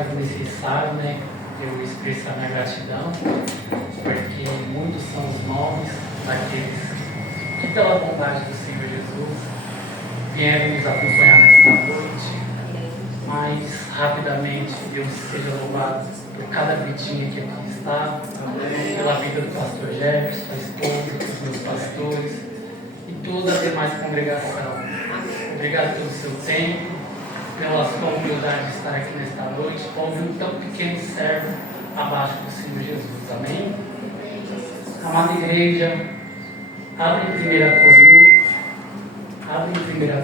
faz necessário, eu expressar minha gratidão, porque muitos são os nomes daqueles que, pela bondade do Senhor Jesus, vieram nos acompanhar nesta noite. Mas, rapidamente, Deus seja louvado por cada vidinha que aqui está, pela vida do pastor Jefferson, a esposa, dos meus pastores e toda a demais congregação. Obrigado pelo seu tempo, pela sua humildade de estar aqui nesta noite, ouve um tão pequeno servo abaixo do Senhor Jesus. Amém? Amada igreja, abre em 1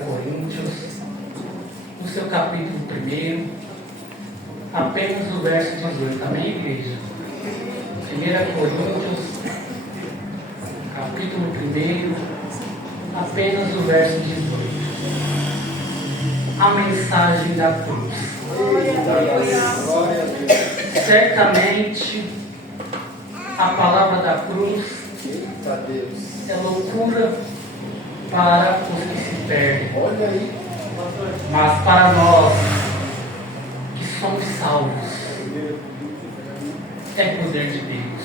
Coríntios, no seu capítulo 1, apenas o verso 18. Amém, igreja? 1 Coríntios, capítulo 1, apenas o verso 18. A mensagem da cruz. Certamente, a palavra da cruz é loucura para os que se perdem. Mas para nós que somos salvos, é poder de Deus.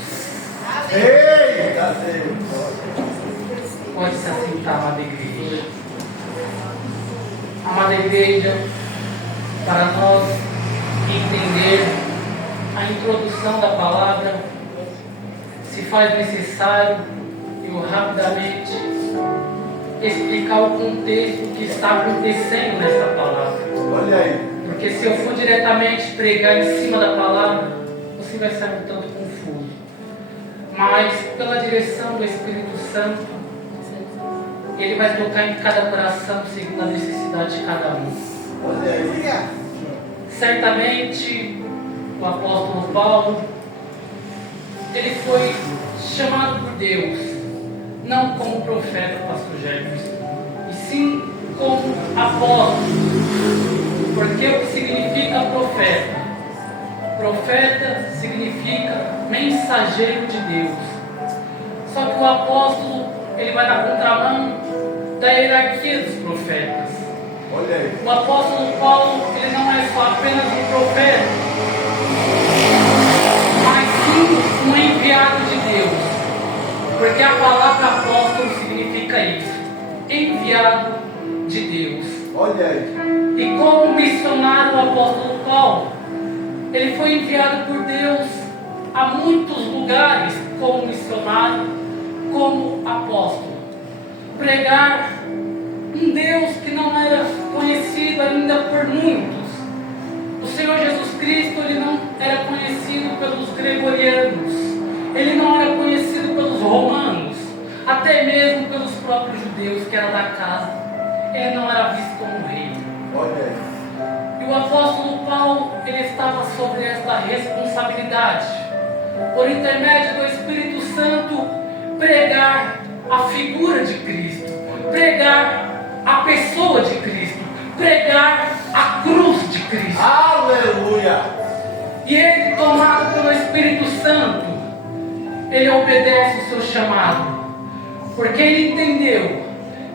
Pode se assentar, amada igreja. Amada igreja, para nós entender a introdução da palavra, se faz necessário eu rapidamente explicar o contexto que está acontecendo nessa palavra. Olha aí. Porque se eu for diretamente pregar em cima da palavra, você vai sair um tanto confuso. Mas pela direção do Espírito Santo, Ele vai tocar em cada coração segundo a necessidade de cada um. Olha aí. Certamente o apóstolo Paulo, ele foi chamado por Deus, não como profeta, pastor Jefferson, e sim como apóstolo. Porque o que significa profeta? Profeta significa mensageiro de Deus. Só que o apóstolo, ele vai na contramão da hierarquia dos profetas. Olha aí. O apóstolo Paulo, ele não é só apenas um profeta, mas sim um enviado de Deus. Porque a palavra apóstolo significa isso, enviado de Deus. Olha aí. E como missionário, o apóstolo Paulo, ele foi enviado por Deus a muitos lugares como missionário, como apóstolo. Pregar um Deus que não era conhecido ainda por muitos. O Senhor Jesus Cristo, ele não era conhecido pelos gregorianos, ele não era conhecido pelos romanos, até mesmo pelos próprios judeus, que era da casa. Ele não era visto como rei. Olha aí. E o apóstolo Paulo, ele estava sobre esta responsabilidade, por intermédio do Espírito Santo, pregar a figura de Cristo, pregar a pessoa de Cristo, pregar a cruz de Cristo. Aleluia. E ele, tomado pelo Espírito Santo, ele obedece o seu chamado, porque ele entendeu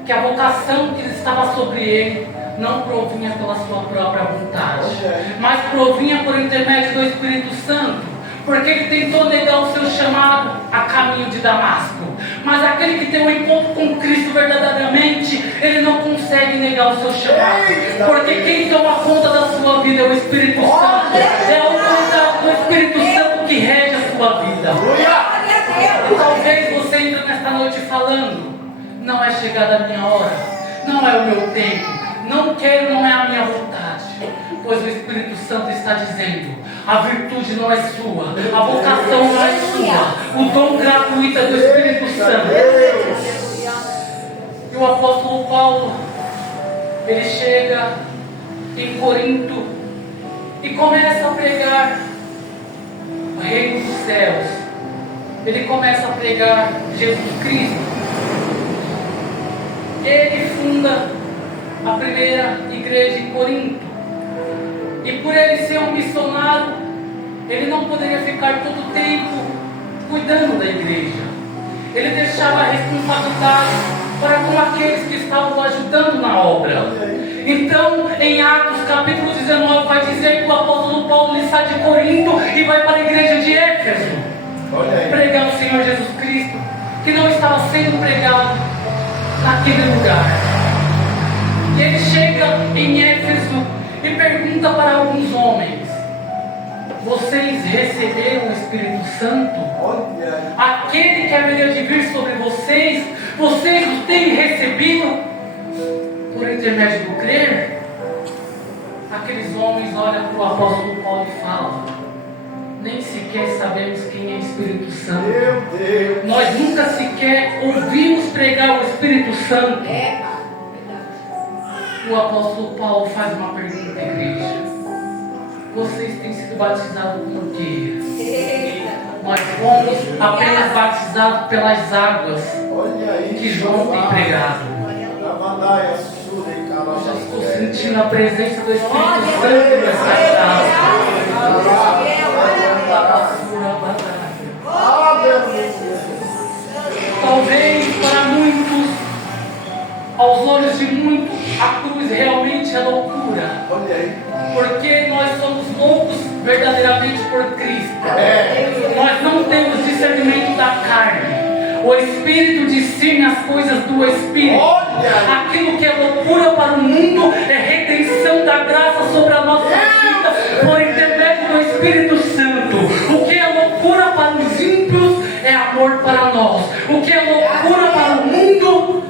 que a vocação que estava sobre ele não provinha pela sua própria vontade, mas provinha por intermédio do Espírito Santo, porque ele tentou negar o seu chamado a caminho de Damasco. Mas aquele que tem um encontro com Cristo verdadeiramente, ele não consegue negar o seu chamado, porque quem toma conta da sua vida é o Espírito Santo, é a autoridade do Espírito Santo que rege a sua vida. E talvez você entre nesta noite falando: não é chegada a minha hora, não é o meu tempo, não quero, não é a minha vontade. Pois o Espírito Santo está dizendo: a virtude não é sua, a vocação não é sua, o dom gratuito é do Espírito Santo. E o apóstolo Paulo, ele chega em Corinto e começa a pregar o reino dos céus. Ele começa a pregar Jesus Cristo. Ele funda a primeira igreja em Corinto. E por ele ser um missionário, ele não poderia ficar todo o tempo cuidando da igreja. Ele deixava a responsabilidade para com aqueles que estavam ajudando na obra. Então, em Atos capítulo 19, vai dizer que o apóstolo Paulo lhe Corinto e vai para a igreja de Éfeso Olha aí. pregar o Senhor Jesus Cristo, que não estava sendo pregado naquele lugar. E ele chega em Éfeso e pergunta para alguns homens: vocês receberam o Espírito Santo? Olha aí. Aquele que haveria de vir sobre vocês, vocês o têm recebido por intermédio do crer? Aqueles homens olham para o apóstolo Paulo e falam: nem sequer sabemos quem é Espírito Santo. Meu Deus. Nós nunca sequer ouvimos pregar o Espírito Santo. O apóstolo Paulo faz uma pergunta à igreja: vocês têm sido batizados por quê? Nós fomos apenas batizados pelas águas Olha aí. que João tem pregado. Lavandaia, suda e Eu já estou calabaça. sentindo a presença do Espírito Santo nessa casa. Aleluia. Talvez para muitos, aos olhos de muitos, a cruz realmente é loucura, Olha aí. porque nós somos loucos verdadeiramente por Cristo. Nós não temos discernimento da carne. O Espírito discerne as coisas do Espírito. Aquilo que é loucura para o mundo é redenção da graça sobre a nossa vida por intermédio do Espírito Santo. O que é loucura para os ímpios é amor para nós. O que é loucura para o mundo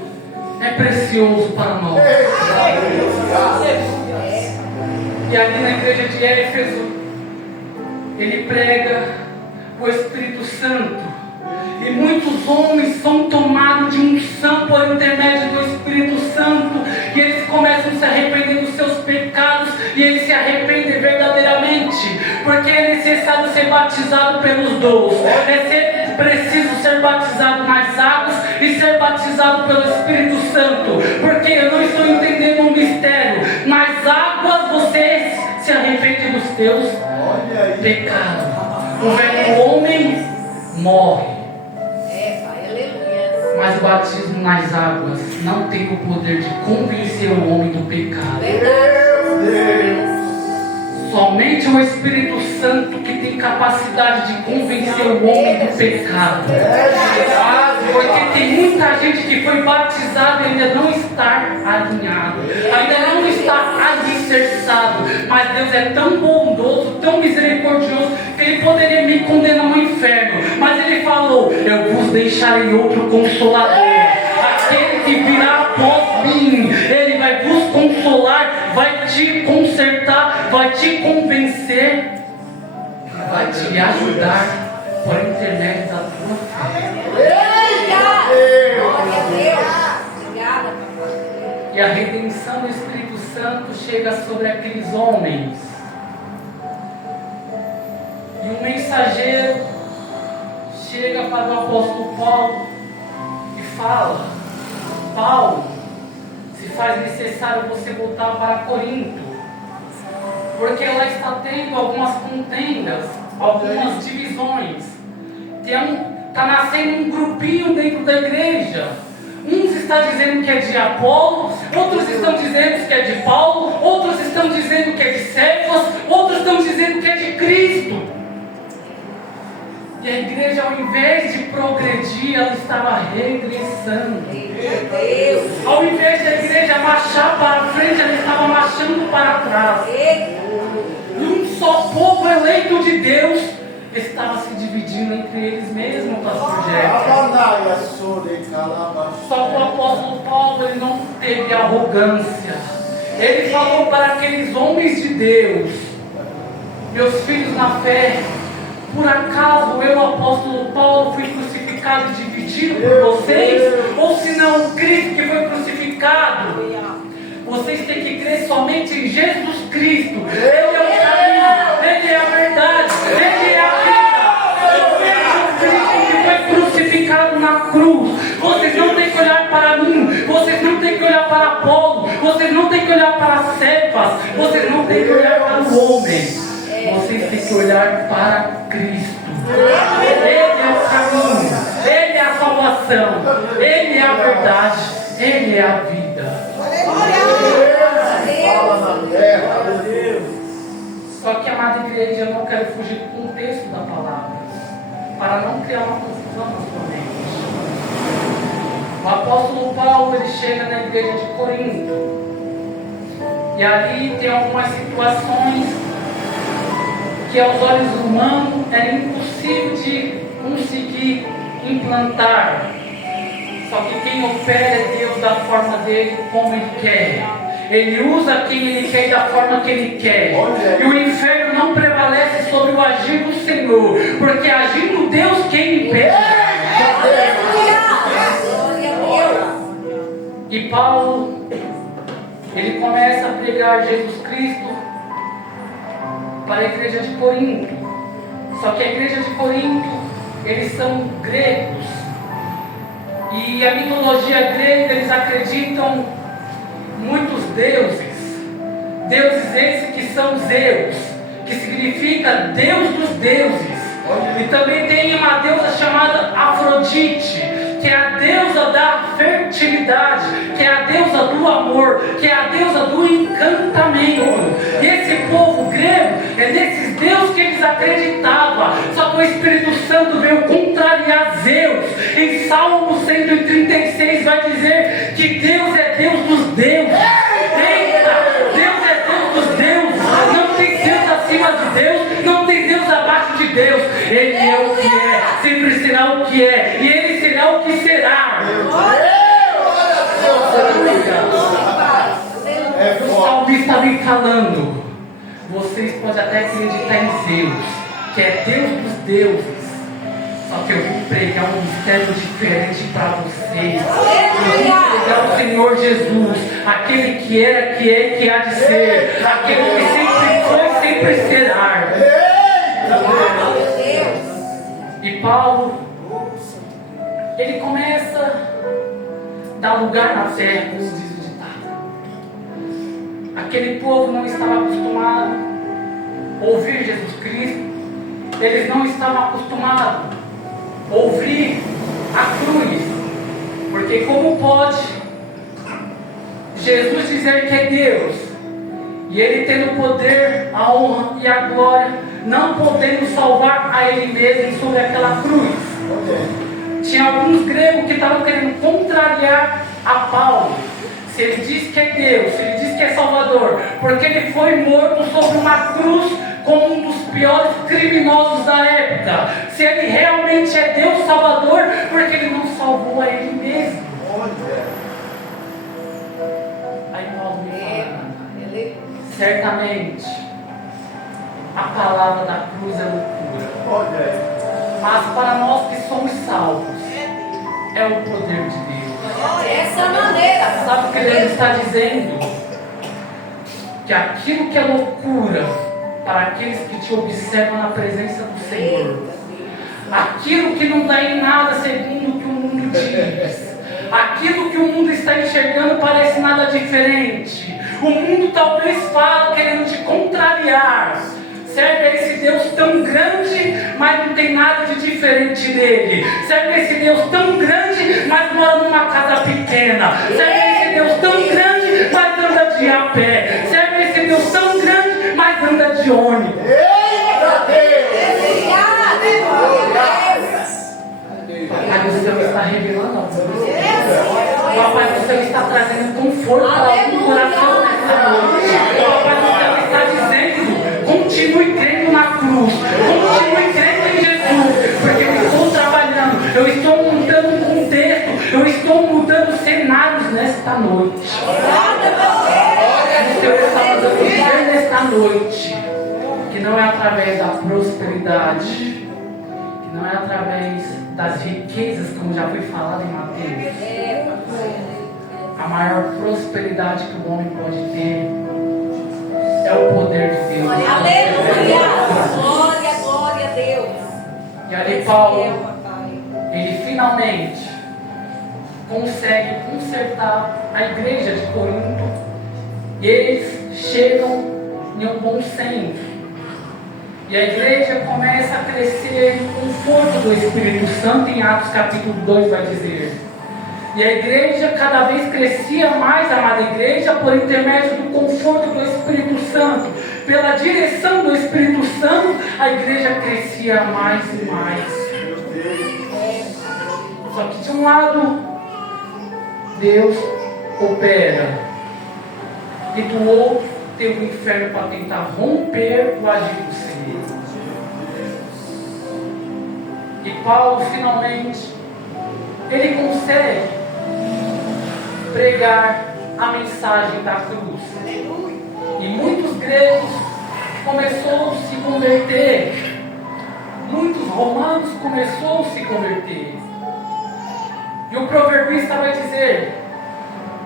é precioso para nós. E ali na igreja de Éfeso, ele prega o Espírito Santo. E muitos homens são tomados de unção por intermédio do Espírito Santo. E eles começam a se arrepender dos seus pecados. E eles se arrependem verdadeiramente. Porque é necessário ser batizado pelos dons. É preciso ser batizado nas águas e ser batizado pelo Espírito Santo. Porque eu não estou entendendo um mistério. Nas águas você se arrepende dos teus pecados. O velho homem morre. Mas o batismo nas águas não tem o poder de convencer o homem do pecado. Meu Deus. Somente o Espírito Santo que tem capacidade de convencer o homem do pecado. Porque tem muita gente que foi batizada e ainda não está alinhado, ainda não está alicerçado. Mas Deus é tão bondoso, tão misericordioso, que Ele poderia me condenar ao inferno. Mas Ele falou: eu vos deixarei outro consolador, aquele que virá após mim. Ele vai vos consolar, vai te consertar, vai te convencer, vai te ajudar por intermédio da tua fé. E a redenção do Espírito Santo chega sobre aqueles homens. E um mensageiro chega para o apóstolo Paulo e fala: Paulo, se faz necessário você voltar para Corinto, porque lá está tendo algumas contendas, algumas divisões. Está nascendo um grupinho dentro da igreja. Uns estão dizendo que é de Apolo, outros estão dizendo que é de Paulo, outros estão dizendo que é de Cefas, outros estão dizendo que é de Cristo. E a igreja, ao invés de progredir, ela estava regressando. Ao invés da igreja marchar para frente, ela estava marchando para trás. E um só povo eleito de Deus estava se dividindo entre eles mesmos, pastor Jack. Só que o apóstolo Paulo, ele não teve arrogância. Ele falou para aqueles homens de Deus: meus filhos na fé, por acaso eu, apóstolo Paulo, fui crucificado e dividido por vocês? Ou se não, o Cristo que foi crucificado? Vocês têm que crer somente em Jesus Cristo. Ele é o caminho, Ele é a verdade, Ele é a vida. Somente o Cristo que foi crucificado na cruz. Vocês não têm que olhar para mim, vocês não têm que olhar para Apolo, vocês não têm que olhar para Cefas, vocês não têm que olhar para o homem. Vocês têm que olhar para Cristo. Ele é o caminho, Ele é a salvação, Ele é a verdade, Ele é a vida. Só que a amada igreja, eu não quero fugir do contexto da palavra, para não criar uma confusão na sua mente. O apóstolo Paulo, ele chega na igreja de Corinto, e ali tem algumas situações que aos olhos humanos era impossível de conseguir implantar. Só que quem opera é Deus da forma dele, como ele quer. Ele usa quem ele quer e da forma que ele quer. E o inferno não prevalece sobre o agir do Senhor, porque agindo Deus, quem impede? E Paulo, ele começa a pregar Jesus Cristo para a igreja de Corinto. Só que a igreja de Corinto, eles são gregos. E a mitologia grega, eles acreditam muitos deuses. Deuses esses que são Zeus, que significa Deus dos deuses. E também tem uma deusa chamada Afrodite, que é a deusa da fertilidade, que é a deusa do amor, que é a deusa do encantamento. E esse povo grego, é nesses deuses que eles acreditavam. Só que o Espírito Santo veio contrariar Zeus. Em Salmo 136 vai dizer que Deus é Deus dos deuses. Eita, Deus é Deus dos deuses. Não tem Deus acima de Deus, não tem Deus abaixo de Deus. Ele é o que é, sempre será o que é, e ele será o que será. O salmista vem falando: vocês podem até acreditar em Deus, que é Deus dos deuses, só que eu vim pregar um mistério diferente para vocês. Eu vim pregar o Senhor Jesus, aquele que era, que é e que há de ser, aquele que sempre foi e sempre será. E Paulo, ele começa a dar lugar na terra, como diz o ditado. Aquele povo não estava acostumado a ouvir Jesus Cristo. Eles não estavam acostumados a ouvir a cruz. Porque como pode Jesus dizer que é Deus, e Ele tendo o poder, a honra e a glória, não podendo salvar a Ele mesmo sobre aquela cruz? Tinha alguns gregos que estavam querendo contrariar a Paulo. Se ele diz que é Deus, se ele diz que é Salvador, porque ele foi morto sobre uma cruz como um dos piores criminosos da época. Se ele realmente é Deus Salvador, porque ele não salvou a ele mesmo. Aí Paulo me fala: certamente a palavra da cruz é loucura, mas para nós que somos salvos é o poder de Deus. Essa maneira. Sabe o que Deus está dizendo? Que aquilo que é loucura para aqueles que te observam na presença do Senhor, aquilo que não dá em nada segundo o que o mundo diz, aquilo que o mundo está enxergando parece nada diferente. O mundo talvez fala querendo te contrariar. Serve a esse Deus tão grande, mas não tem nada de diferente nele. Serve a esse Deus tão grande, mas mora numa casa pequena. Serve a esse Deus tão grande, mas anda de a pé. Serve a esse Deus tão grande, mas anda de ônibus. Papai do céu está revelando a você. Papai do céu está trazendo conforto para o coração nessa noite. Papai do céu está dizendo: continue crendo na cruz, continue crendo em Jesus, porque eu estou trabalhando, eu estou mudando um contexto, eu estou mudando cenários nesta noite. O Senhor está fazendo dizer nesta noite que não é através da prosperidade, que não é através das riquezas, como já foi falado em Mateus. A maior prosperidade que o homem pode ter é o poder de Deus. Aleluia! Glória, glória a Deus. E ali Paulo, ele finalmente consegue consertar a igreja de Corinto. E eles chegam em um bom senso. E a igreja começa a crescer no conforto do Espírito Santo. Em Atos capítulo 2 vai dizer. E a igreja cada vez crescia mais, a amada igreja, por intermédio do conforto do Espírito Santo. pela direção do Espírito Santo, a igreja crescia mais e mais. Só que de um lado, Deus opera, e do outro tem o inferno para tentar romper o agir do Senhor. E Paulo finalmente, ele consegue pregar a mensagem da cruz. E muitos gregos começaram a se converter. Muitos romanos começaram a se converter. E o proverbista vai dizer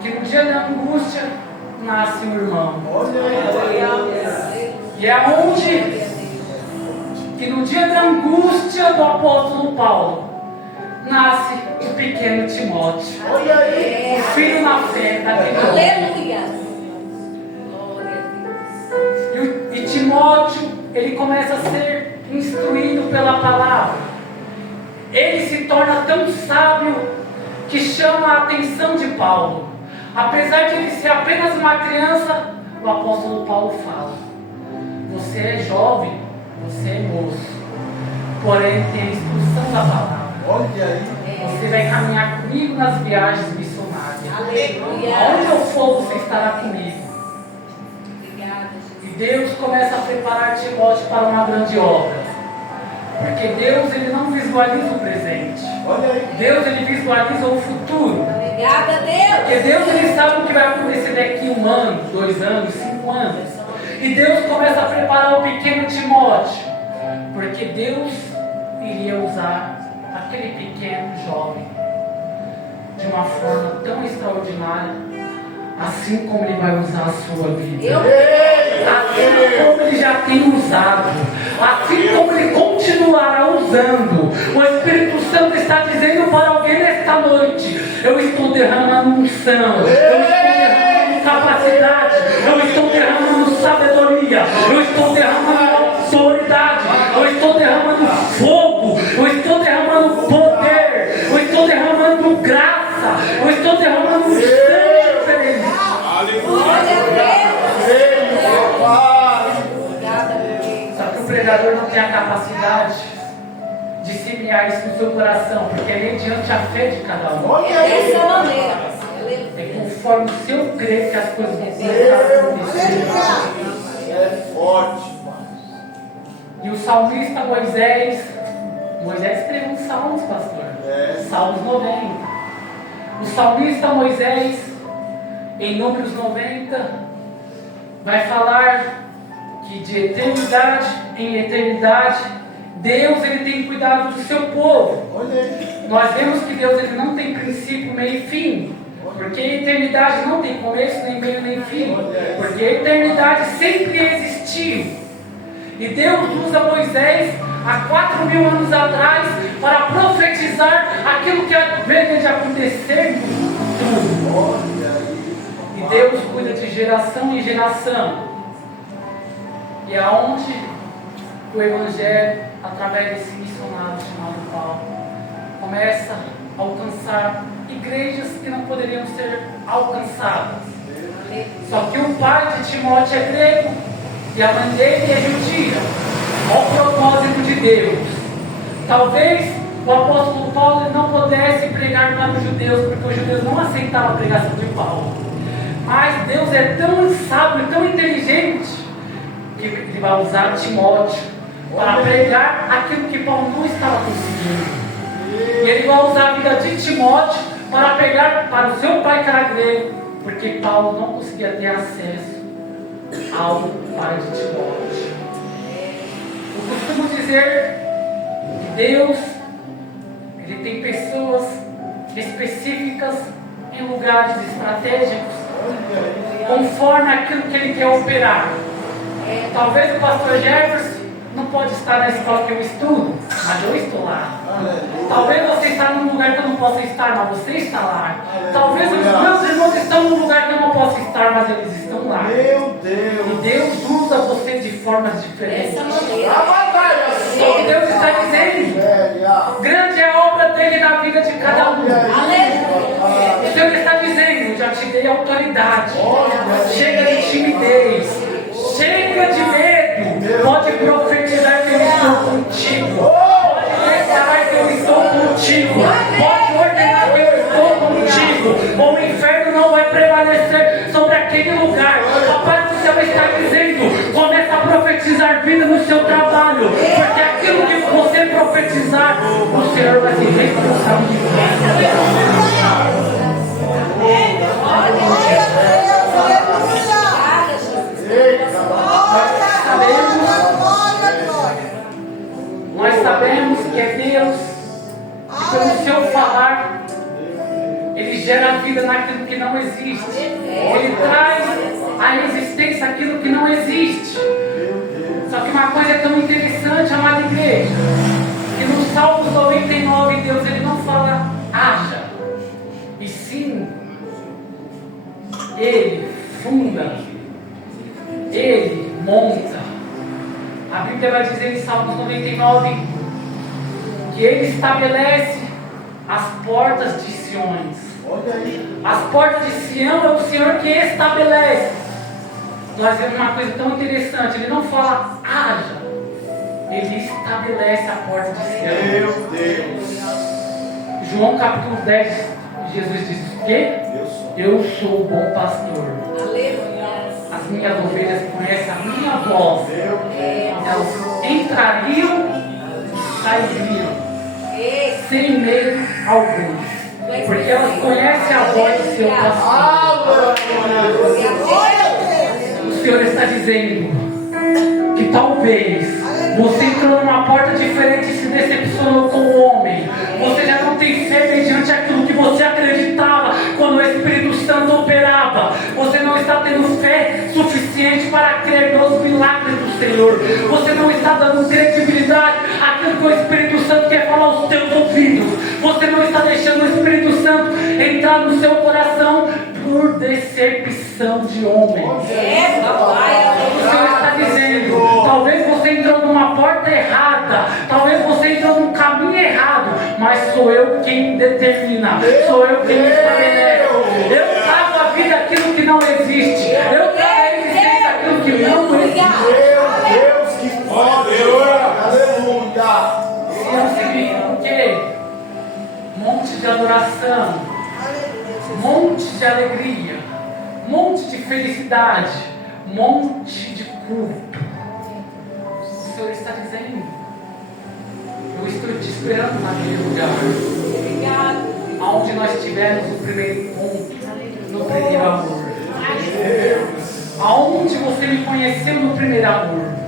que no dia da angústia nasce um irmão. E é onde que no dia da angústia do apóstolo Paulo nasce o pequeno Timóteo. O filho na fé daquele homem. Aleluia. Glória a Deus. E Timóteo, ele começa a ser instruído pela palavra. Ele se torna tão sábio que chama a atenção de Paulo. Apesar de ele ser apenas uma criança, o apóstolo Paulo fala: você é jovem, você é moço, porém tem a instrução da palavra. Você vai caminhar comigo nas viagens missionárias. Aleluia. Aonde eu for, você estará comigo. Obrigada, E Deus começa a preparar Timóteo para uma grande obra. Porque Deus, ele não visualiza o presente. Deus, ele visualiza o futuro. Obrigada a Deus. Porque Deus, ele sabe o que vai acontecer daqui 1 ano, 2 anos, 5 anos. E Deus começa a preparar o pequeno Timóteo. Porque Deus iria usar aquele pequeno jovem de uma forma tão extraordinária, assim como ele vai usar a sua vida. Assim como ele já tem usado, assim como ele continuará usando. O Espírito Santo está dizendo para alguém nesta noite: eu estou derramando unção, eu estou derramando capacidade, eu estou derramando sabedoria, eu estou derramando autoridade, eu estou derramando fogo, eu estou derramando poder, eu estou derramando graça, eu estou derramando unção diferente. Glória a Deus. Obrigada, meu Deus. Só que o pregador não tem a capacidade de semear isso no seu coração, porque é mediante a fé de cada um. Dessa maneira. É conforme o seu crer que as coisas vão começar a acontecer. É forte. E o salmista Moisés escreveu uns salmos, pastor. Salmos 90. O salmista Moisés, em Números 90, vai falar que de eternidade em eternidade, Deus, ele tem cuidado do seu povo. Nós vemos que Deus, ele não tem princípio, meio e fim. Porque a eternidade não tem começo, nem meio, nem fim. Porque a eternidade sempre existiu. E Deus usa Moisés há 4.000 anos atrás para profetizar aquilo que haveria de acontecer no futuro. E Deus cuida de geração em geração. E aonde o Evangelho, através desse missionário chamado Paulo, começa a alcançar igrejas que não poderiam ser alcançadas. Só que o pai de Timóteo é grego e a mãe dele é judia. Olha o propósito de Deus. Talvez o apóstolo Paulo não pudesse pregar para os judeus, porque os judeus não aceitavam a pregação de Paulo. Mas Deus é tão sábio, tão inteligente, que ele vai usar Timóteo para pregar aquilo que Paulo não estava conseguindo. E ele vai usar a vida de Timóteo para pregar para o seu pai que era grego, porque Paulo não conseguia ter acesso ao pai de Timóteo. Eu costumo dizer que Deus, ele tem pessoas específicas em lugares estratégicos, conforme aquilo que ele quer operar. Talvez o pastor Jefferson não pode estar na escola que eu estudo, mas eu estou lá. Talvez você está num lugar que eu não possa estar, mas você está lá. Talvez os meus irmãos estão num lugar que eu não posso estar, mas eles estão lá. Meu Deus. E Deus usa você de formas diferentes. Dessa maneira. E Deus está dizendo, grande é a obra dele na vida de cada um. O Senhor está dizendo, já te dei autoridade. Chega de timidez. Chega de medo. Pode profetizar que eu estou contigo. Pode declarar que eu estou contigo. Pode ordenar que eu estou contigo. O inferno não vai prevalecer sobre aquele lugar. A paz do céu está dizendo: começa a profetizar vida no seu trabalho. Porque aquilo que você profetizar, o Senhor vai se responsabilizar. Nós sabemos que é Deus, que pelo seu falar, Ele gera vida naquilo que não existe. Ele traz à existência aquilo que não existe. Só que uma coisa é tão interessante, amada igreja, que no Salmo 99, Deus Ele não fala haja, e sim Ele funda, Ele monta. A Bíblia vai dizer em Salmos 99 que Ele estabelece as portas de Siões. As portas de Sião é o Senhor que estabelece. Nós vemos uma coisa tão interessante. Ele não fala haja, Ele estabelece a porta de Sião. Meu Deus. João capítulo 10, Jesus diz o quê? Eu sou o bom pastor. Aleluia. As minhas ovelhas conhecem a minha voz. Elas entrariam e sairiam sem medo algum, porque elas conhecem a voz do seu pastor. O Senhor está dizendo que talvez você entrou numa porta diferente e se decepcionou com o homem. Você já não tem fé mediante aquilo que você acreditava quando o Espírito Santo operava. Você não está tendo fé suficiente para crer nos milagres do Senhor. Você não está dando credibilidade àquilo que o Espírito Santo quer falar aos teus ouvidos. Você não está deixando o Espírito Santo entrar no seu coração por decepção de homens. O Senhor está dizendo: talvez você entrou numa porta errada, talvez você entrou num caminho errado, mas sou eu quem determina, sou eu quem estabelece. Eu trago a vida aquilo que não existe, eu trago a existência aquilo que não existe. Meu Deus, que poder! Aleluia! Isso significa o quê? Monte de adoração, monte de alegria, monte de felicidade, monte de culto. O Senhor está dizendo: eu estou te esperando naquele lugar. Aonde nós tivemos o primeiro ponto, no primeiro amor. Aonde você me conheceu no primeiro amor.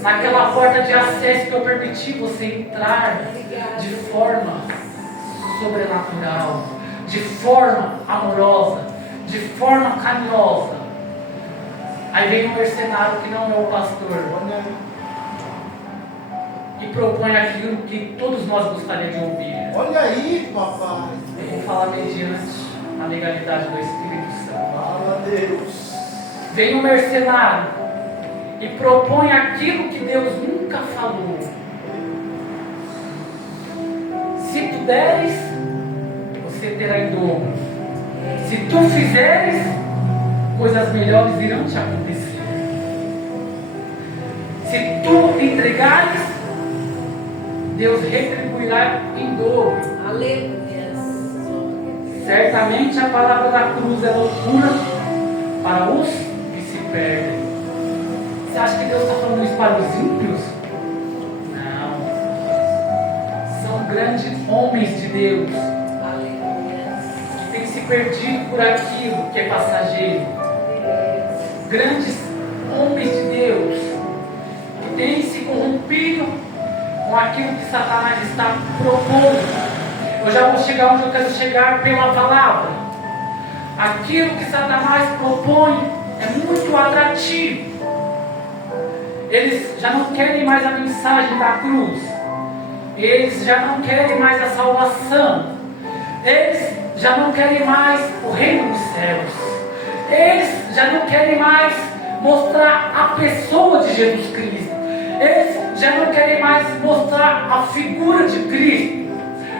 Naquela porta de acesso que eu permiti você entrar de forma sobrenatural, de forma amorosa, de forma carinhosa. Aí vem um mercenário que não é o pastor e propõe aquilo que todos nós gostaríamos de ouvir. Olha aí, papai. Eu vou falar mediante a legalidade do Espírito Santo. Fala, Deus. Vem um mercenário e propõe aquilo que Deus nunca falou. Se tu deres, você terá em dobro. Se tu fizeres, coisas melhores irão te acontecer. Se tu entregares, Deus retribuirá em dobro. Aleluia. Certamente a palavra da cruz é loucura para os que se perdem. Você acha que Deus está falando isso para os ímpios? Não. São grandes homens de Deus que têm se perdido por aquilo que é passageiro. Grandes homens de Deus que têm se corrompido com aquilo que Satanás está propondo. Eu já vou chegar onde eu quero chegar pela palavra. Aquilo que Satanás propõe é muito atrativo. Eles já não querem mais a mensagem da cruz. Eles já não querem mais a salvação. Eles já não querem mais o reino dos céus. Eles já não querem mais mostrar a pessoa de Jesus Cristo. Eles já não querem mais mostrar a figura de Cristo.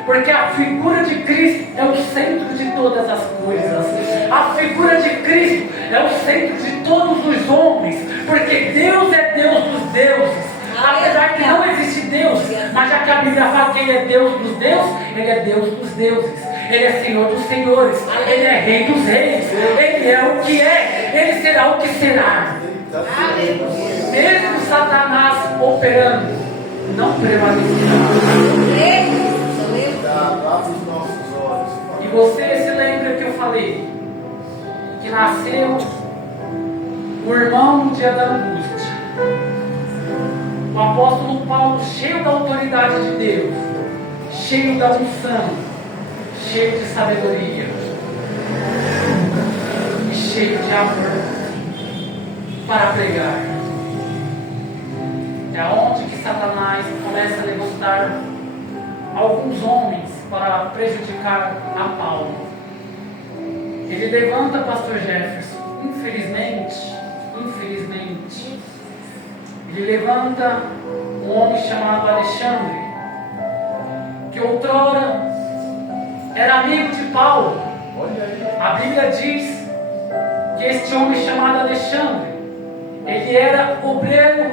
Porque a figura de Cristo é o centro de todas as coisas. A figura de Cristo é o centro de todos os homens. Porque Deus é Deus dos deuses. Apesar que não existe Deus, mas já que a Bíblia fala que Ele é Deus dos deuses, Ele é Deus dos deuses. Ele é Senhor dos senhores. Ele é Rei dos reis. Ele é o que é. Ele será o que será. Mesmo Satanás operando, não prevalecerá. E você se lembra que eu falei que nasceu o irmão no dia da angústia, o apóstolo Paulo, cheio da autoridade de Deus, cheio da unção, cheio de sabedoria e cheio de amor para pregar. É onde que Satanás começa a levantar alguns homens para prejudicar a Paulo. Ele levanta pastor Jefferson, infelizmente, ele levanta um homem chamado Alexandre, que outrora era amigo de Paulo. A Bíblia diz que este homem chamado Alexandre, ele era obreiro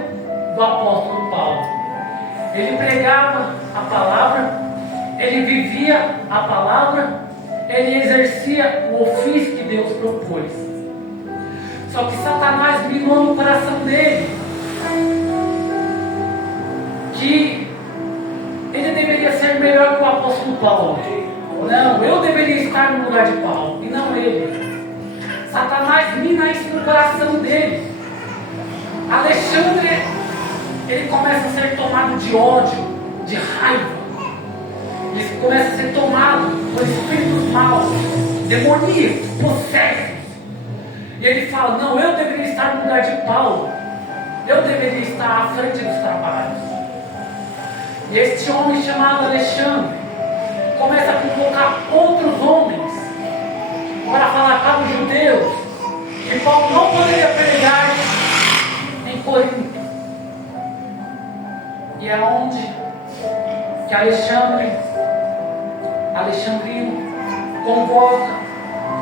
do apóstolo Paulo. Ele pregava a palavra, ele vivia a palavra, ele exercia o ofício que Deus propôs. Só que Satanás minou no coração dele que ele deveria ser melhor que o apóstolo Paulo. Não, eu deveria estar no lugar de Paulo e não ele. Satanás mina isso no coração dele. Alexandre, ele começa a ser tomado de ódio, de raiva. Ele começa a ser tomado por espíritos maus, demoníacos, possessos. E ele fala: não, eu deveria estar no lugar de Paulo. Eu deveria estar à frente dos trabalhos. E este homem chamado Alexandre começa a convocar outros homens para falar para os judeus que Paulo não poderia pregar em Corinto. E é onde que Alexandrino convoca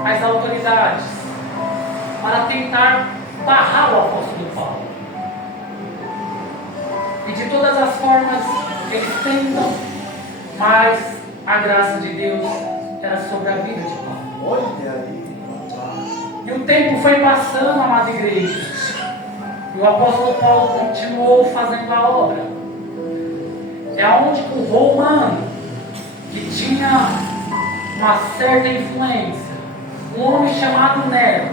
as autoridades para tentar barrar o apóstolo Paulo. E de todas as formas eles tentam, mas a graça de Deus era sobre a vida de Paulo. E o tempo foi passando, amada igreja, e o apóstolo Paulo continuou fazendo a obra. É onde o romano, que tinha uma certa influência, um homem chamado Nero,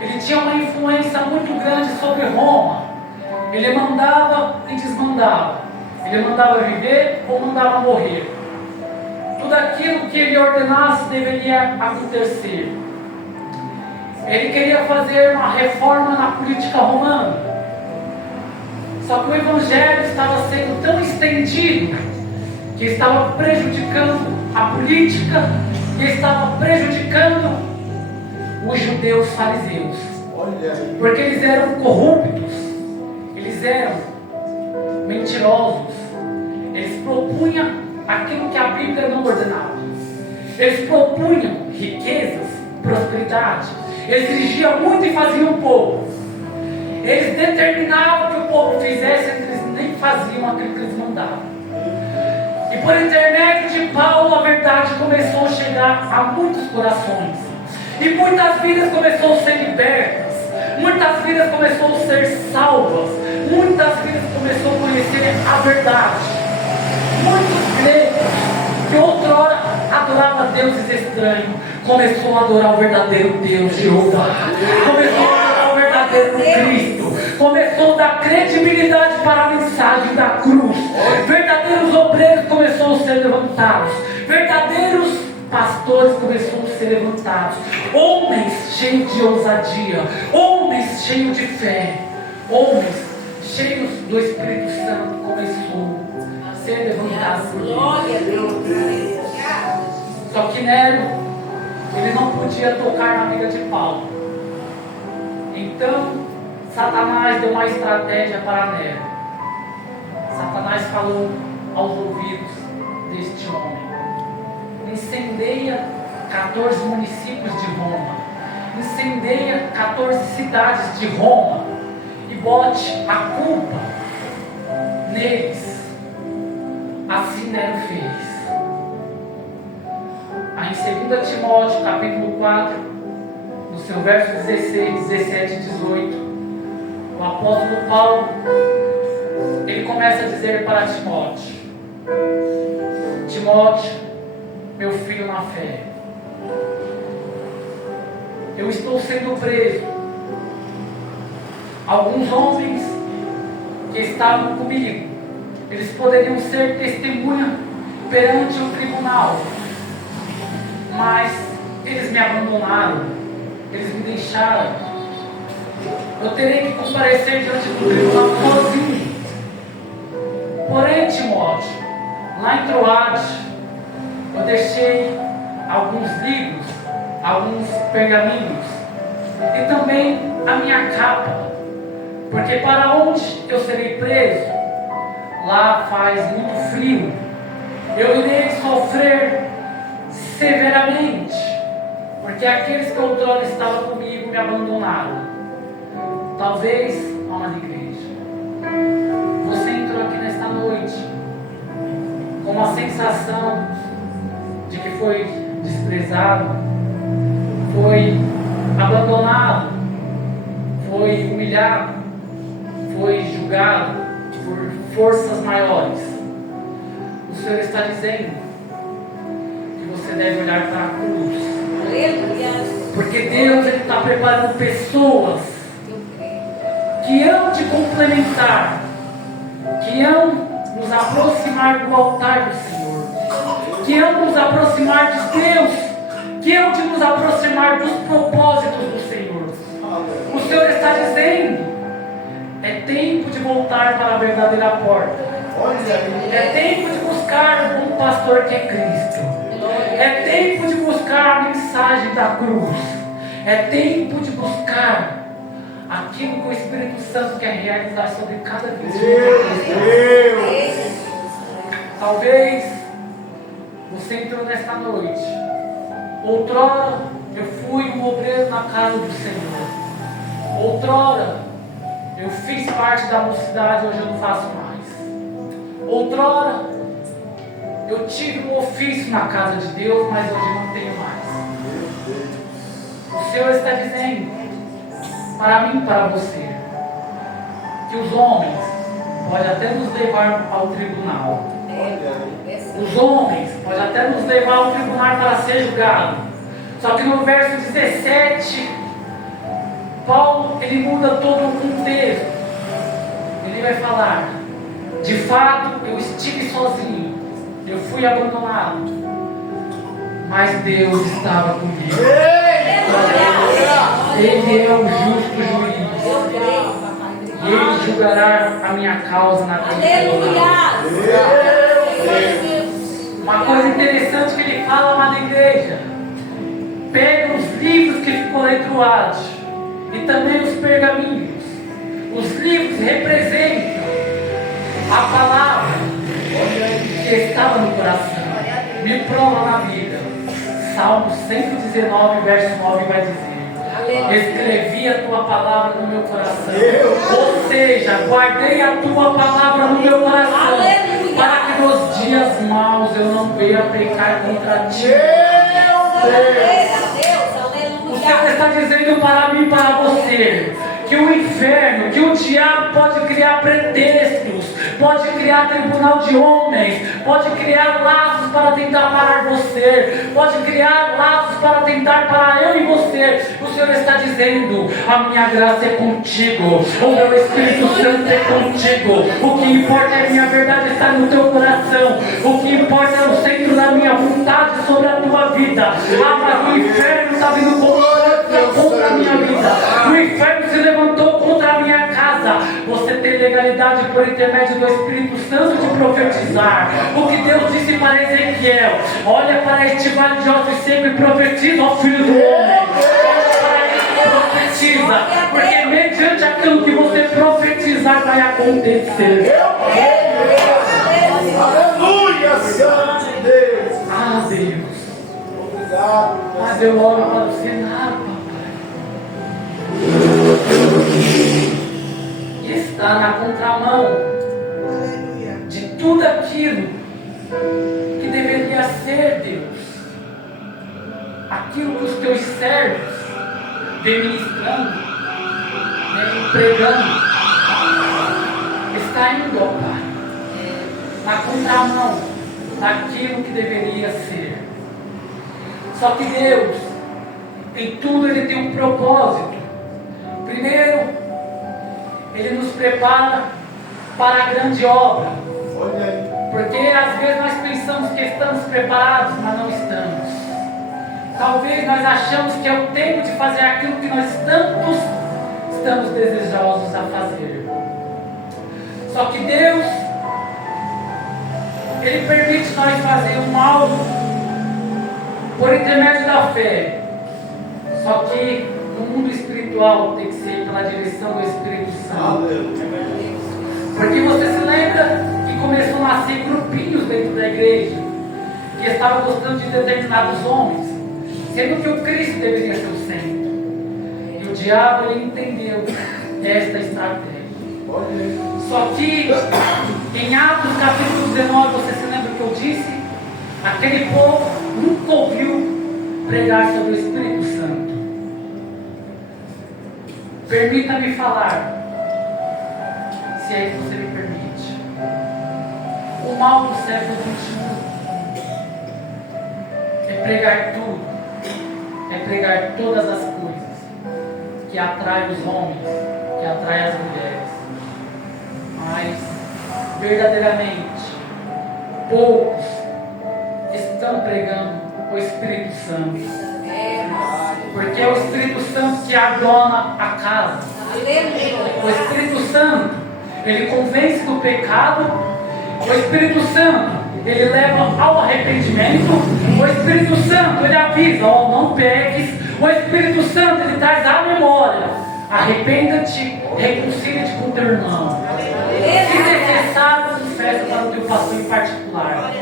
ele tinha uma influência muito grande sobre Roma. Ele mandava e desmandava. Ele mandava viver ou mandava morrer. Tudo aquilo que ele ordenasse deveria acontecer. Ele queria fazer uma reforma na política romana. Só que o evangelho estava sendo tão estendido que estava prejudicando a política e estava prejudicando os judeus fariseus. Porque eles eram corruptos, eles eram mentirosos, eles propunham aquilo que a Bíblia não ordenava. Eles propunham riquezas, prosperidade, eles exigiam muito e faziam pouco. Eles determinavam que o povo fizesse, eles nem faziam aquilo que eles mandavam. E por intermédio de Paulo, a verdade começou a chegar a muitos corações. E muitas vidas começaram a ser libertas. Muitas vidas começaram a ser salvas. Muitas vidas começaram a conhecer a verdade. Muitos crentes que outrora adoravam deuses estranhos começou a adorar o verdadeiro Deus, Jeová. Começou a adorar o verdadeiro Cristo. Começou a dar credibilidade para a mensagem da cruz. Verdadeiros obreiros começaram a ser levantados. Verdadeiros pastores começaram a ser levantados. Homens cheios de ousadia. Homens cheios de fé. Homens cheios do Espírito Santo começou a ser levantados por Glória a Deus. Só que Nero, ele não podia tocar na vida de Paulo. Então Satanás deu uma estratégia para Nero. Satanás falou aos ouvidos deste homem: incendeia 14 municípios de Roma, incendeia 14 cidades de Roma e bote a culpa neles. Assim Nero fez. Aí em 2 Timóteo capítulo 4, no seu verso 16, 17 e 18, o apóstolo Paulo, ele começa a dizer para Timóteo: Timóteo, meu filho na fé, eu estou sendo preso. Alguns homens que estavam comigo, eles poderiam ser testemunha perante o tribunal, mas eles me abandonaram, eles me deixaram. Eu terei que comparecer diante do tribunal sozinho. Porém, Timóteo, lá em Troade, eu deixei alguns livros, alguns pergaminhos e também a minha capa, porque para onde eu serei preso, lá faz muito frio, eu irei sofrer severamente, porque aqueles que outrora estavam comigo me abandonaram. Talvez, amada igreja, você entrou aqui nesta noite com uma sensação de que foi desprezado, foi abandonado, foi humilhado, foi julgado por forças maiores. O Senhor está dizendo que você deve olhar para a cruz, porque Deus está preparando pessoas que hão te complementar, que hão nos aproximar do altar do Senhor, que hão nos aproximar de Deus, que hão de nos aproximar dos propósitos do Senhor. O Senhor está dizendo: é tempo de voltar para a verdadeira porta, é tempo de buscar o bom pastor que é Cristo, é tempo de buscar a mensagem da cruz, é tempo de buscar aquilo que o Espírito Santo quer realizar sobre cada vida de vocês. Talvez você entrou nesta noite. Outrora eu fui um obreiro na casa do Senhor. Outrora eu fiz parte da mocidade, hoje eu não faço mais. Outrora eu tive um ofício na casa de Deus, mas hoje eu não tenho mais. O Senhor está dizendo para mim e para você que os homens podem até nos levar ao tribunal. Os homens podem até nos levar ao tribunal para ser julgado. Só que no verso 17, Paulo ele muda todo o contexto. Ele vai falar: de fato eu estive sozinho, eu fui abandonado, mas Deus estava comigo. Ele é o justo juiz, e Ele julgará a minha causa na tribunal. Uma coisa interessante que ele fala lá na igreja: pega os livros que ficou lá em Troade e também os pergaminhos. Os livros representam a palavra que estava no coração. Me prova na vida. Salmo 119, verso 9 vai dizer: escrevi a tua palavra no meu coração. Ou seja, guardei a tua palavra no meu coração, para que nos dias maus eu não venha pecar contra ti. O Senhor está dizendo para mim e para você que o inferno, que o diabo pode criar pretextos, pode criar tribunal de homens, pode criar laços para tentar parar você, pode criar laços para tentar parar eu e você. O Senhor está dizendo: a minha graça é contigo, o meu Espírito Santo é contigo. O que importa é a minha verdade estar no teu coração, o que importa é o centro da minha vontade sobre a tua vida. Mas o inferno está vindo contra a minha vida, o inferno se levantou contra a minha casa. Você tem legalidade por intermédio do Espírito Santo de profetizar. O que Deus disse para Ezequiel: olha para este vale de ossos secos e profetiza ao Filho do Homem. Olha para ele e profetiza, porque mediante aquilo que você profetizar vai acontecer. Aleluia, Santo de Deus. Ah, Deus. Mas eu olho para o cenário, papai, e está na contramão de tudo aquilo que deveria ser, Deus. Aquilo que os teus servos vem ministrando, vem pregando, está indo, ó Pai, na contramão daquilo que deveria ser. Só que Deus, em tudo Ele tem um propósito. Primeiro, Ele nos prepara para a grande obra. Porque às vezes nós pensamos que estamos preparados, mas não estamos. Talvez nós achamos que é o tempo de fazer aquilo que nós tantos estamos desejosos a fazer. Só que Deus, Ele permite nós fazer um algo por intermédio da fé. Só que no mundo espiritual tem que ser pela direção do Espírito Santo. Porque você se lembra que começou a nascer grupinhos dentro da igreja que estavam gostando de determinados homens, sendo que o Cristo deveria ser o centro. E o diabo, ele entendeu esta estratégia. Só que em Atos capítulo 19, você se lembra que eu disse? Aquele povo nunca ouviu pregar sobre o Espírito Santo. Permita-me falar, se é que você me permite. O mal do século XXI é pregar tudo, é pregar todas as coisas que atraem os homens, que atraem as mulheres. Mas, verdadeiramente, poucos estão pregando o Espírito Santo. Porque é o Espírito Santo que adorna a casa. O Espírito Santo, ele convence do pecado. O Espírito Santo, ele leva ao arrependimento. O Espírito Santo, ele avisa, ó, não peques. O Espírito Santo, ele traz à memória: arrependa-te, reconcilia-te com teu irmão. Se necessário, confessa para o teu pastor em particular.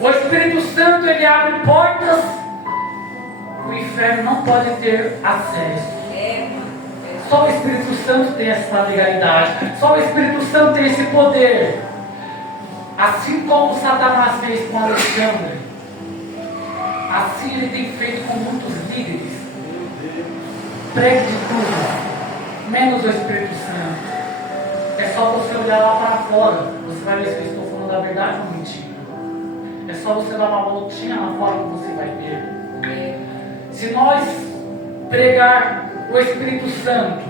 O Espírito Santo, ele abre portas que o inferno não pode ter acesso. Só o Espírito Santo tem essa legalidade. Só o Espírito Santo tem esse poder. Assim como Satanás fez com Alexandre, assim ele tem feito com muitos líderes. Pregue de tudo, menos o Espírito Santo. É só você olhar lá para fora, você vai ver se eu estou falando a verdade ou mentira. É só você dar uma voltinha lá fora que você vai ver. Se nós pregar o Espírito Santo,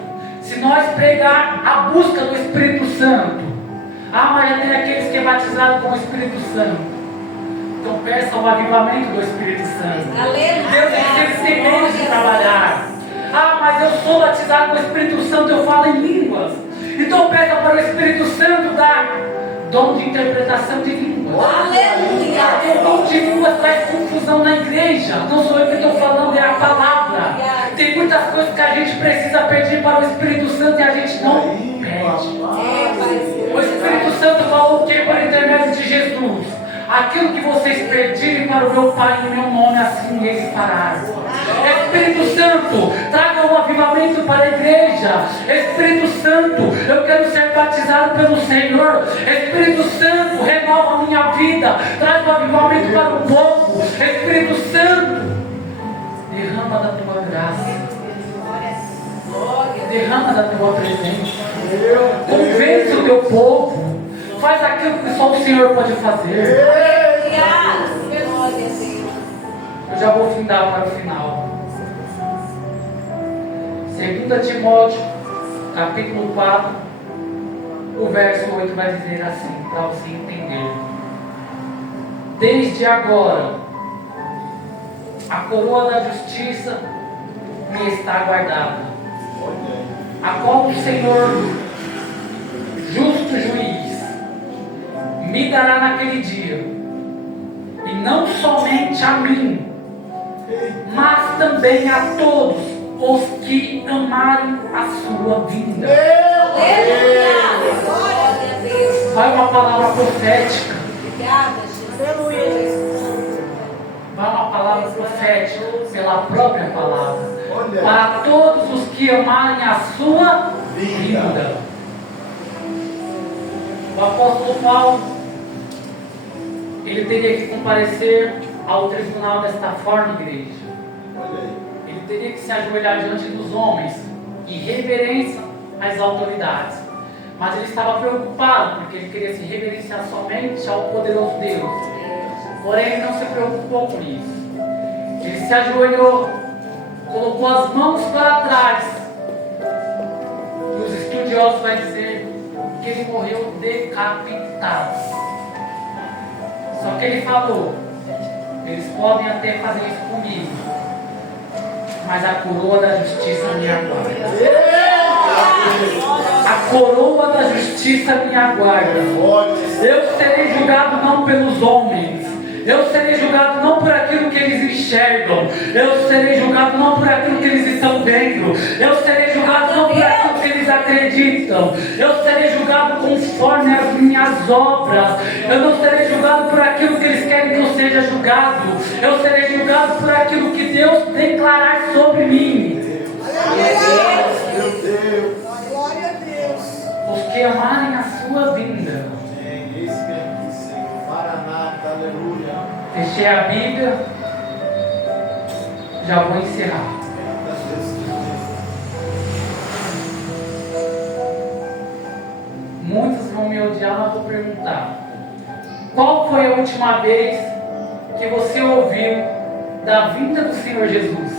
se nós pregar a busca do Espírito Santo, mas já tem aqueles que é batizado com o Espírito Santo. Então peça o avivamento do Espírito Santo. Deus tem menos de trabalhar. Mas eu sou batizado com o Espírito Santo, eu falo em línguas. Então peça para o Espírito Santo dar dom de interpretação de línguas. Aleluia! O dom de línguas traz confusão na igreja. Não sou eu que estou falando, é a palavra. Tem muitas coisas que a gente precisa pedir para o Espírito Santo e a gente não pede. O Espírito Santo falou o que por intermédio de Jesus? Aquilo que vocês pedirem para o meu Pai em meu nome, assim eles farão. Espírito Santo, traga um avivamento para a igreja. Espírito Santo, eu quero ser batizado pelo Senhor. Espírito Santo, renova a minha vida. Traz um avivamento para o povo. Espírito Santo, derrama da tua graça, derrama da tua presença. Convence o teu povo. Faz aquilo que só o Senhor pode fazer. Eu já vou findar para o final. 2 Timóteo, capítulo 4, o verso 8 vai dizer assim, para você entender. Desde agora, a coroa da justiça me está guardada, a qual o Senhor, justo juiz, me dará naquele dia, e não somente a mim, mas também a todos os que amarem a sua vinda. Vai uma palavra profética. Vai uma palavra profética. pela própria palavra. Olha. Para todos os que amarem a sua vinda. O apóstolo Paulo, ele teria que comparecer ao tribunal desta forma, igreja. Olha aí. Ele teria que se ajoelhar diante dos homens em reverência às autoridades. Mas ele estava preocupado, porque ele queria se reverenciar somente ao poderoso Deus. Porém, ele não se preocupou com isso. Ele se ajoelhou, colocou as mãos para trás. E os estudiosos vão dizer que ele morreu decapitado. Só que ele falou: eles podem até fazer isso comigo, mas a coroa da justiça me aguarda. A coroa da justiça me aguarda. Eu serei julgado não pelos homens. Eu serei julgado não por aquilo que eles enxergam. Eu serei julgado não por aquilo que eles estão vendo. Eu serei julgado não por aquilo que eles acreditam. Eu serei julgado conforme as minhas obras. Eu não serei julgado por aquilo que eles querem que eu seja julgado. Eu serei julgado por aquilo que Deus declarar sobre mim. Meu Deus. Glória a Deus. Os que amarem a sua vinda. Eis que aqui, Senhor. Maranata, aleluia. Fechei a Bíblia. Já vou encerrar. Muitos vão me odiar, mas vou perguntar: qual foi a última vez que você ouviu da vinda do Senhor Jesus?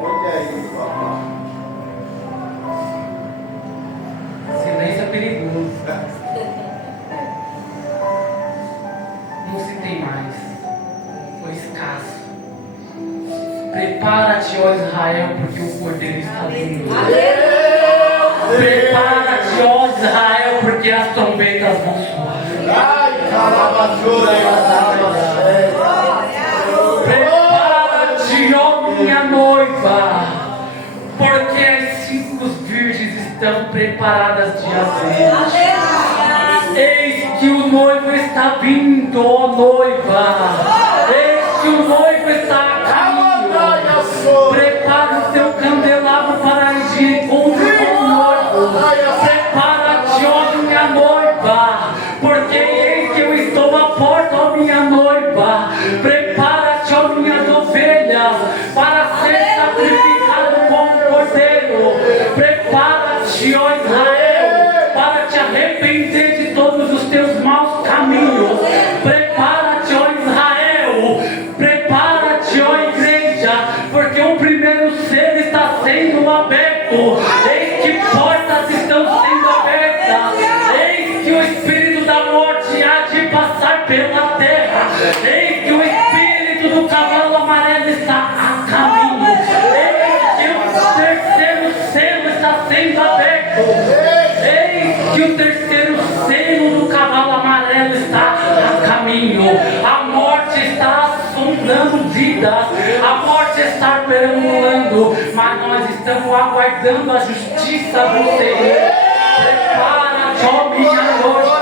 Olha aí, papai. Silêncio é perigoso. Não se tem mais. Foi escasso. Prepara-te, ó Israel, porque o Cordeiro está vindo. Prepara-te, ó Israel, porque as trombetas vão soar. Ai, calabajura, Prepara-te, ó minha noiva, porque as 5 virgens estão preparadas de azeite. Eis que o noivo está vindo, ó noiva. Eis que o noivo está a caminho. Prepara o teu candelabro para ir de encontro com o noivo. Prepara-te, ó minha noiva, porque eis que eu estou à porta, ó minha noiva. Prepara-te, ó minhas ovelhas, para ser sacrificado como cordeiro. Prepara-te, ó Israel, para te arrepender de todos os teus maus caminhos. Prepara-te, ó Israel. Prepara-te, ó igreja, porque o primeiro selo está sendo aberto. Eis que portas estão sendo abertas. Eis que o espírito da morte há de passar pela terra. Eis que o espírito do cavalo amarelo está a caminho. Eis que o terceiro selo está sendo aberto. Eis que o terceiro selo do cavalo amarelo está a caminho. A morte está sondando vidas. A morte está perambulando. Mas nós estamos aguardando a justiça do Senhor. Prepara-te, ó minha noiva.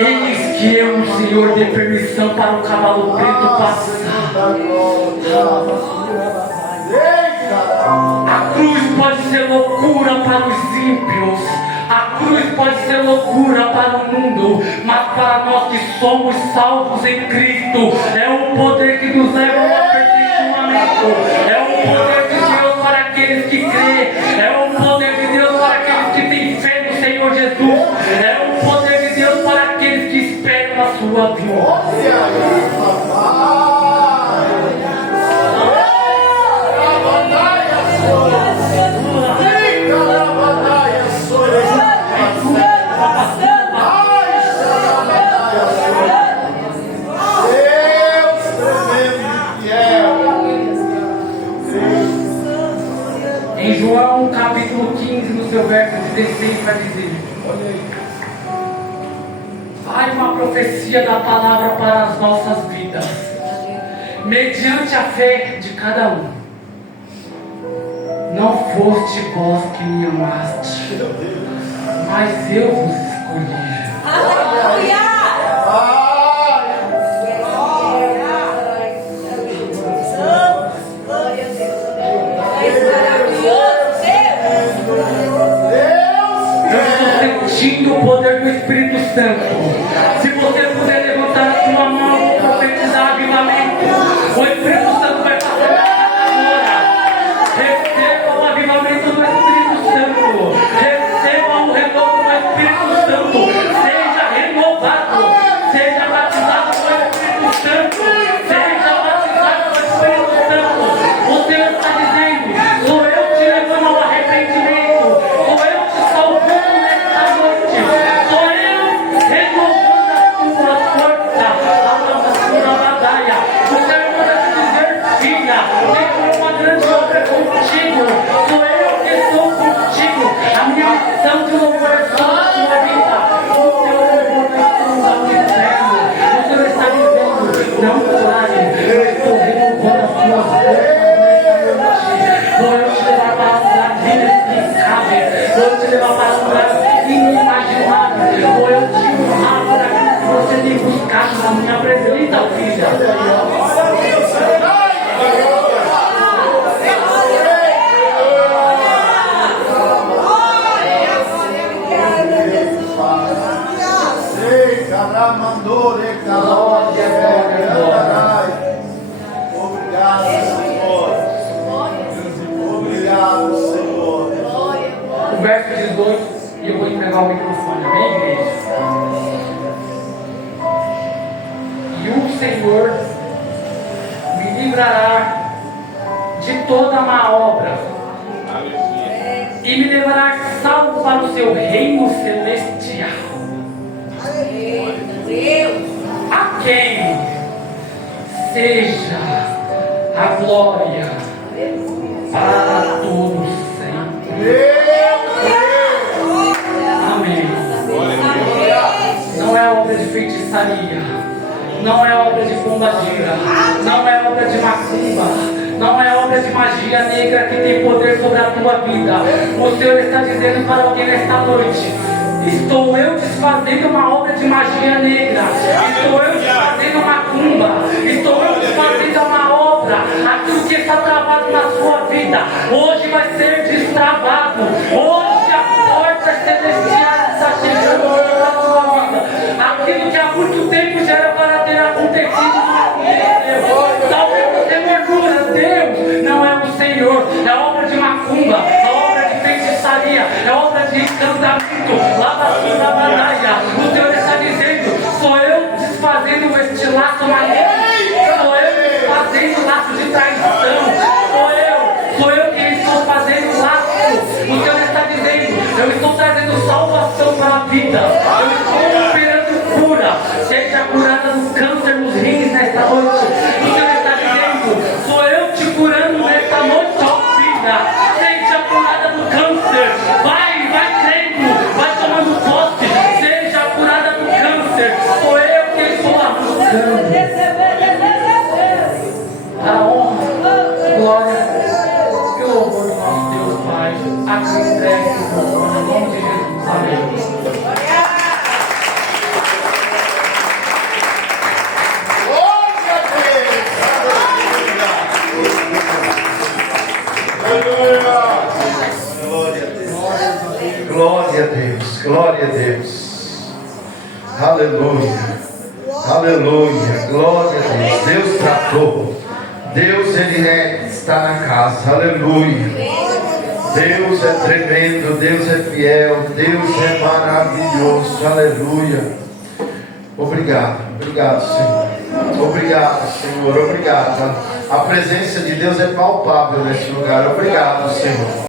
Eis que eu, o Senhor, dê permissão para o cavalo preto passar. A cruz pode ser loucura para os ímpios. A cruz pode ser loucura para o mundo. Mas para nós que somos salvos em Cristo, é o poder que nos leva ao aperfeiçoamento. É o poder de Deus para aqueles que creem. É o poder de Deus para aqueles que têm fé no Senhor Jesus. É o poder de Deus para aqueles que esperam a sua vinda. Em João capítulo 15, no seu verso 16, vai dizer: Olha aí. profecia da palavra para as nossas vidas, mediante a fé de cada um. Não foste vós que me amaste, mas eu vos escolhi. Aleluia! Sentindo o poder do Espírito Santo. Se você puder levantar a sua mão e profetizar avivamento, o Espírito Santo vai passar agora. Receba o avivamento do Espírito Santo. Receba o renovo do Espírito Santo. Seja renovado. Seja batizado com o Espírito Santo. Seja batizado com o Espírito Santo. O Senhor está dizendo: sou eu te levando ao arrependimento. Sou eu te salvando nesta noite. Sou eu renovando a sua força. A sua batalha. O Senhor manda te dizer: filha, tenho uma grande obra contigo. Sou eu que estou contigo. A minha missão de louvor é só a sua vida. O Senhor levou na cruz ao inferno. O Senhor está dizendo: não pare. Eu estou renovando as suas forças nesta noite. Vou eu te levar para um lugar inexplicável. Vou eu te levar para um lugar inimaginável. Vou eu te honrar por aquilo que você tem buscado na minha presença, filha. Obrigado, Senhor. Obrigado, Senhor. O verso 18, e eu vou entregar o microfone, amém, igreja? E o Senhor me livrará de toda má obra e me levará salvo para o seu reino celestial. A quem seja a glória para todos sempre. Amém. Não é obra de feitiçaria, não é obra de pombagira, não é obra de macumba, não é obra de magia negra que tem poder sobre a tua vida. O Senhor está dizendo para alguém nesta noite: estou eu desfazendo uma obra de magia negra. Estou eu desfazendo macumba. Estou eu desfazendo uma obra. Aquilo que está travado na sua vida, hoje vai ser destravado. Hoje a porta celestial está chegando na sua vida. Aquilo que há muito tempo já era para ter acontecido, não aconteceu. Talvez você murmura: Deus não é o Senhor. É obra de macumba, é obra de feitiçaria, é obra de encantamento. Lava-sua batalha. O Senhor está dizendo: sou eu desfazendo este laço maligno. Sou eu desfazendo o laço de traição. Sou eu que estou fazendo laço. O Senhor está dizendo: eu estou trazendo salvação para a vida. Eu estou operando cura. Seja curada do câncer nos rins nesta noite. O Senhor está dizendo: sou eu te curando nesta noite, ó filha. Seja curada do câncer. Vai crendo, vai tomando posse. Seja curada do câncer. Sou eu que estou arrancando. A honra, glória e o louvor do nosso Deus Pai. Aqui entregue o louvor no nome de Jesus. Amém. Glória a Deus, glória a Deus. Aleluia, aleluia, glória a Deus. Deus tratou. Deus, Ele está na casa. Aleluia. Deus é tremendo, Deus é fiel, Deus é maravilhoso. Aleluia. Obrigado, obrigado, Senhor. Obrigado, Senhor, obrigado. A presença de Deus é palpável nesse lugar. Obrigado, Senhor.